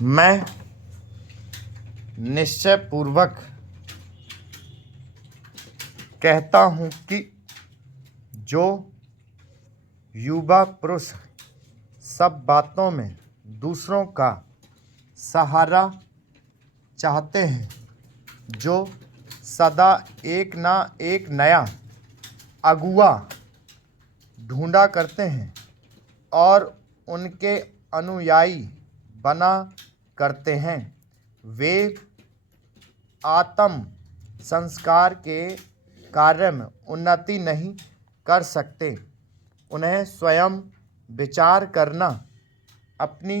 मैं निश्चयपूर्वक कहता हूँ कि जो युवा पुरुष सब बातों में दूसरों का सहारा चाहते हैं, जो सदा एक ना एक नया अगुआ ढूंढा करते हैं और उनके अनुयायी बना करते हैं, वे आत्म संस्कार के कार्य में उन्नति नहीं कर सकते। उन्हें स्वयं विचार करना, अपनी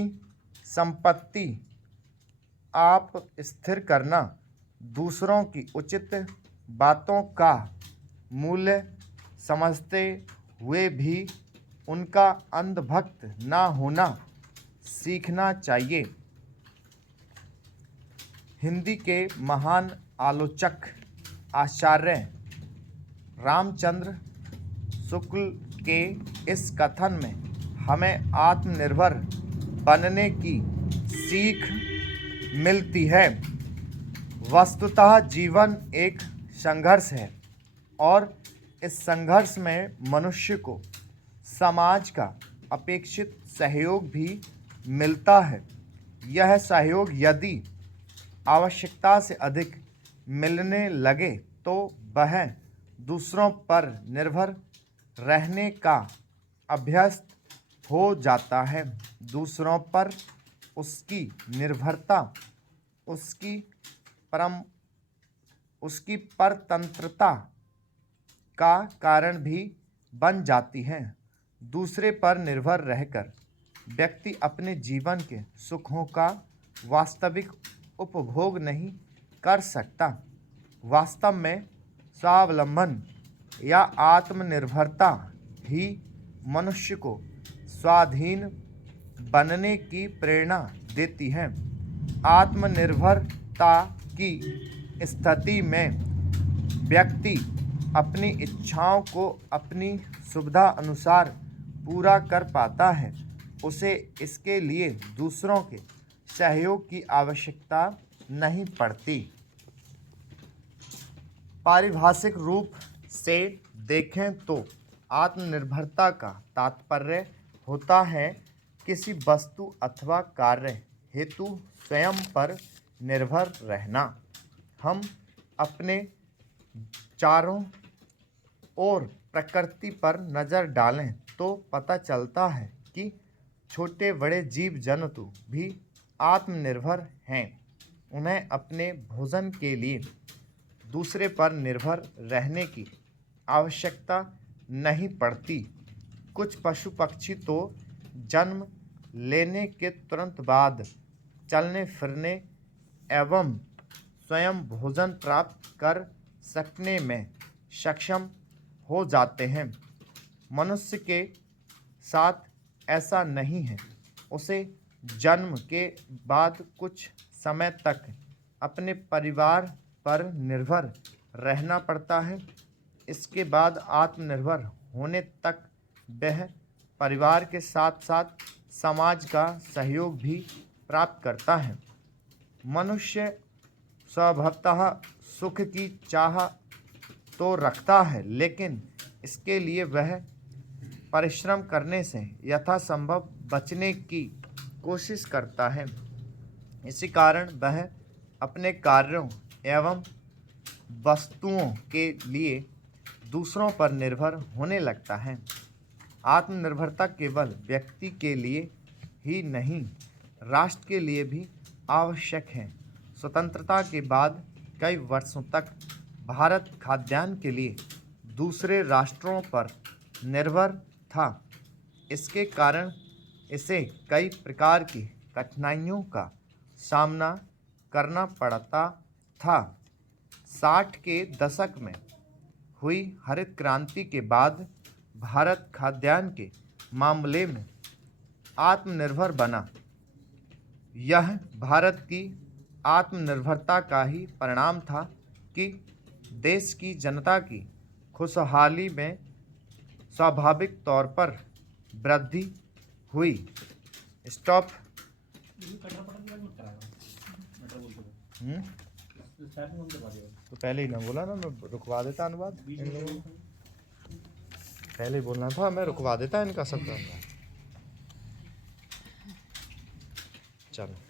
संपत्ति आप स्थिर करना, दूसरों की उचित बातों का मूल्य समझते हुए भी उनका अंधभक्त न होना सीखना चाहिए। हिंदी के महान आलोचक आचार्य रामचंद्र शुक्ल के इस कथन में हमें आत्मनिर्भर बनने की सीख मिलती है। वस्तुतः जीवन एक संघर्ष है और इस संघर्ष में मनुष्य को समाज का अपेक्षित सहयोग भी मिलता है। यह सहयोग यदि आवश्यकता से अधिक मिलने लगे तो वह दूसरों पर निर्भर रहने का अभ्यस्त हो जाता है। दूसरों पर उसकी निर्भरता उसकी परतंत्रता का कारण भी बन जाती है। दूसरे पर निर्भर रहकर व्यक्ति अपने जीवन के सुखों का वास्तविक उपभोग नहीं कर सकता। वास्तव में स्वावलंबन या आत्मनिर्भरता ही मनुष्य को स्वाधीन बनने की प्रेरणा देती है। आत्मनिर्भरता की स्थिति में व्यक्ति अपनी इच्छाओं को अपनी सुविधा अनुसार पूरा कर पाता है। उसे इसके लिए दूसरों के सहयोग की आवश्यकता नहीं पड़ती। पारिभाषिक रूप से देखें तो आत्मनिर्भरता का तात्पर्य होता है किसी वस्तु अथवा कार्य हेतु स्वयं पर निर्भर रहना। हम अपने चारों ओर प्रकृति पर नज़र डालें तो पता चलता है कि छोटे बड़े जीव जंतु भी आत्मनिर्भर हैं। उन्हें अपने भोजन के लिए दूसरे पर निर्भर रहने की आवश्यकता नहीं पड़ती। कुछ पशु पक्षी तो जन्म लेने के तुरंत बाद चलने फिरने एवं स्वयं भोजन प्राप्त कर सकने में सक्षम हो जाते हैं। मनुष्य के साथ ऐसा नहीं है। उसे जन्म के बाद कुछ समय तक अपने परिवार पर निर्भर रहना पड़ता है। इसके बाद आत्मनिर्भर होने तक वह परिवार के साथ साथ समाज का सहयोग भी प्राप्त करता है। मनुष्य स्वभावतः सुख की चाह तो रखता है, लेकिन इसके लिए वह परिश्रम करने से यथासंभव बचने की कोशिश करता है। इसी कारण वह अपने कार्यों एवं वस्तुओं के लिए दूसरों पर निर्भर होने लगता है। आत्मनिर्भरता केवल व्यक्ति के लिए ही नहीं, राष्ट्र के लिए भी आवश्यक है। स्वतंत्रता के बाद कई वर्षों तक भारत खाद्यान्न के लिए दूसरे राष्ट्रों पर निर्भर था। इसके कारण इसे कई प्रकार की कठिनाइयों का सामना करना पड़ता था। 60 के दशक में हुई हरित क्रांति के बाद भारत खाद्यान्न के मामले में आत्मनिर्भर बना। यह भारत की आत्मनिर्भरता का ही परिणाम था कि देश की जनता की खुशहाली में स्वाभाविक तौर पर वृद्धि हुई। स्टॉप। हम्म? तो पहले ही ना बोला ना, मैं रुकवा देता अनुवाद इन लोगों को। पहले ही बोलना था, मैं रुकवा देता इनका सबका अनुवाद। चलो।